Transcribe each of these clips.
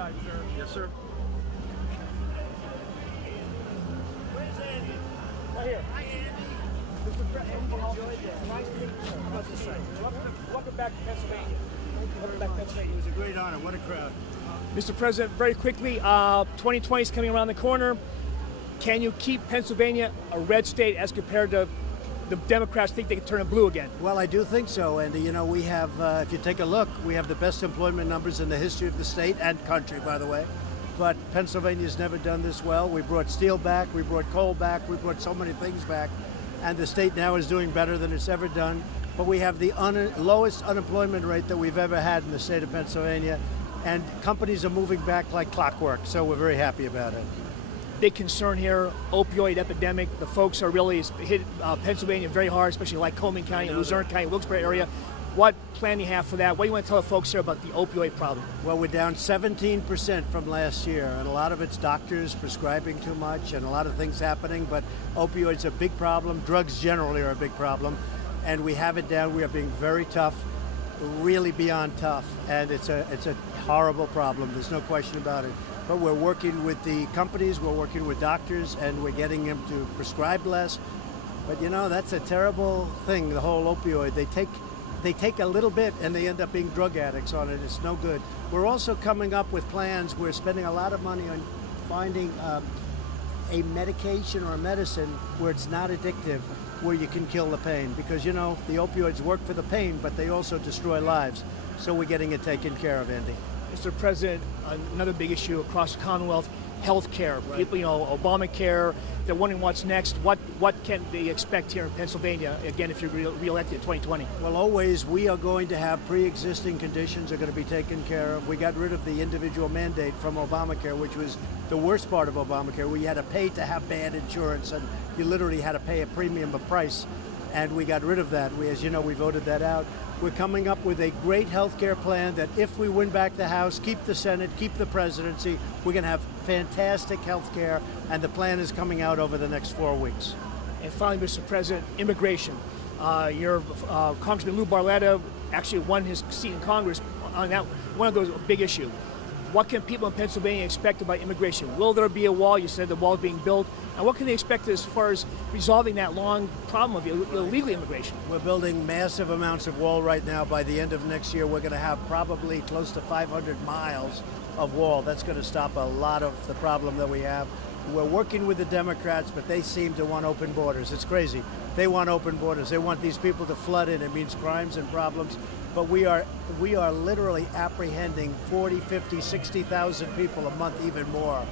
side, sir. Yes, sir. Where's Andy? Right here. Hi, Andy. Mr. President, nice to meet you. How about this side? Welcome back to Pennsylvania. Welcome back to Pennsylvania. It was a great honor. What a crowd. Mr. President, very quickly, 2020 is coming around the corner. Can you keep Pennsylvania a red state as compared to the Democrats think they can turn it blue again? Well, I do think so, Andy. You know, we have, if you take a look, we have the best employment numbers in the history of the state and country, by the way. But Pennsylvania's never done this well. We brought steel back, we brought coal back, we brought so many things back. And the state now is doing better than it's ever done. But we have the lowest unemployment rate that we've ever had in the state of Pennsylvania. And companies are moving back like clockwork, so we're very happy about it. Big concern here, opioid epidemic. The folks are really hit Pennsylvania very hard, especially like Coleman County, Luzerne County, Wilkes-Barre area. What plan do you have for that? What do you want to tell the folks here about the opioid problem? Well, we're down 17% from last year, and a lot of it's doctors prescribing too much and a lot of things happening, but opioids are a big problem. Drugs generally are a big problem, and we have it down. We are being very tough, really beyond tough, and it's a horrible problem. There's no question about it. But we're working with the companies, we're working with doctors, and we're getting them to prescribe less. But you know, that's a terrible thing, the whole opioid. They take a little bit and they end up being drug addicts on it. It's no good. We're also coming up with plans. We're spending a lot of money on finding a medication or a medicine where it's not addictive, where you can kill the pain. Because you know, the opioids work for the pain, but they also destroy lives. So we're getting it taken care of, Andy. Mr. President, another big issue across the Commonwealth, health care. Right. People, you know, Obamacare, they're wondering what's next. What can they expect here in Pennsylvania, again, if you're re-elected in 2020? Well, always we are going to have pre-existing conditions are going to be taken care of. We got rid of the individual mandate from Obamacare, which was the worst part of Obamacare, where you had to pay to have bad insurance, and you literally had to pay a premium, a price. And we got rid of that. As you know, we voted that out. We're coming up with a great health care plan that if we win back the House, keep the Senate, keep the presidency, we're going to have fantastic health care, and the plan is coming out over the next 4 weeks. And finally, Mr. President, immigration. Your Congressman Lou Barletta actually won his seat in Congress on that, one of those big issue. What can people in Pennsylvania expect about immigration? Will there be a wall? You said the wall is being built. And what can they expect as far as resolving that long problem of illegal immigration? We're building massive amounts of wall right now. By the end of next year, we're going to have probably close to 500 miles of wall. That's going to stop a lot of the problem that we have. We're working with the Democrats, but they seem to want open borders. It's crazy. They want open borders. They want these people to flood in. It means crimes and problems. But we are literally apprehending 40, 50, 60,000 people a month, even more.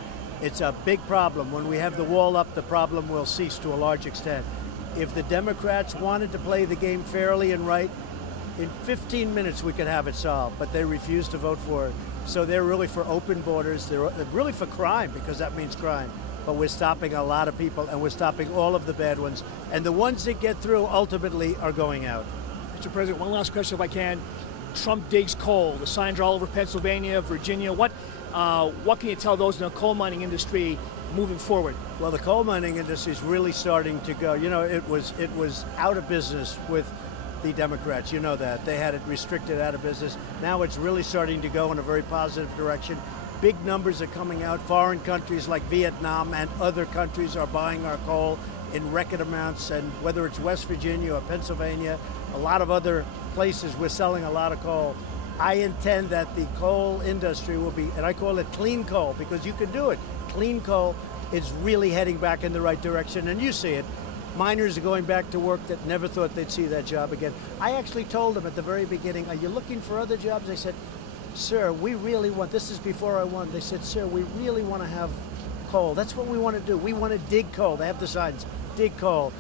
It's a big problem. When we have the wall up, the problem will cease to a large extent. If the Democrats wanted to play the game fairly and right, in 15 minutes we could have it solved, but they refuse to vote for it. So they're really for open borders. They're really for crime, because that means crime. But we're stopping a lot of people, and we're stopping all of the bad ones. And the ones that get through ultimately are going out. Mr. President, one last question if I can. Trump digs coal. The signs are all over Pennsylvania, Virginia. What can you tell those in the coal mining industry moving forward? Well, the coal mining industry is really starting to go. You know, it was out of business with the Democrats. You know that. They had it restricted, out of business. Now it's really starting to go in a very positive direction. Big numbers are coming out. Foreign countries like Vietnam and other countries are buying our coal in record amounts, and whether it's West Virginia or Pennsylvania, a lot of other places, we're selling a lot of coal. I intend that the coal industry will be, and I call it clean coal, because you can do it. Clean coal is really heading back in the right direction, and you see it. Miners are going back to work that never thought they'd see that job again. I actually told them at the very beginning, are you looking for other jobs? They said, sir, we really want, this is before I won, they said, sir, we really want to have coal. That's what we want to do. We want to dig coal. They have the signs, dig coal.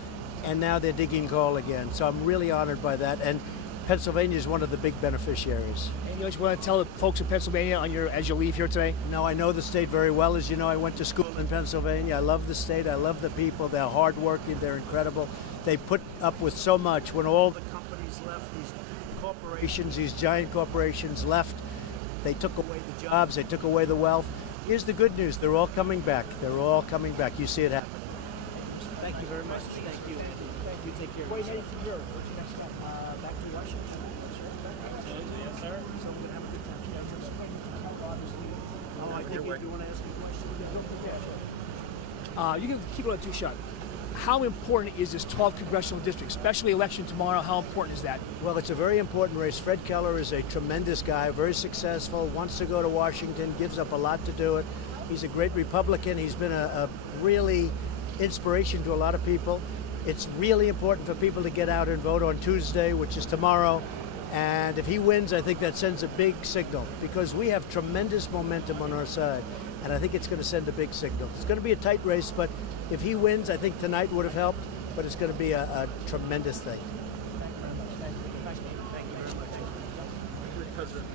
And now they're digging coal again. So I'm really honored by that. And Pennsylvania is one of the big beneficiaries. And you want to tell the folks in Pennsylvania as you leave here today? No, I know the state very well. As you know, I went to school in Pennsylvania. I love the state. I love the people. They're hardworking. They're incredible. They put up with so much. When all the companies left, these corporations, these giant corporations left, they took away the jobs. They took away the wealth. Here's the good news. They're all coming back. They're all coming back. You see it happen. Thank you very much. Thank you, Andy. Thank you. Take care. Where are you heading from here? What's your next stop? Back to Washington. That's right. Yes, sir. So we're going to have a good time. Obviously, Oh, I think you want to ask a question? You can keep it on two shot. How important is this 12th congressional district, especially election tomorrow? How important is that? Well, it's a very important race. Fred Keller is a tremendous guy, very successful, wants to go to Washington, gives up a lot to do it. He's a great Republican. He's been a really inspiration to a lot of people. It's really important for people to get out and vote on Tuesday, which is tomorrow. And if he wins, I think that sends a big signal because we have tremendous momentum on our side. And I think it's going to send a big signal. It's going to be a tight race, but if he wins, I think tonight would have helped, but it's going to be a tremendous thing. Thank you very much. Thank you. Thank you very much. President.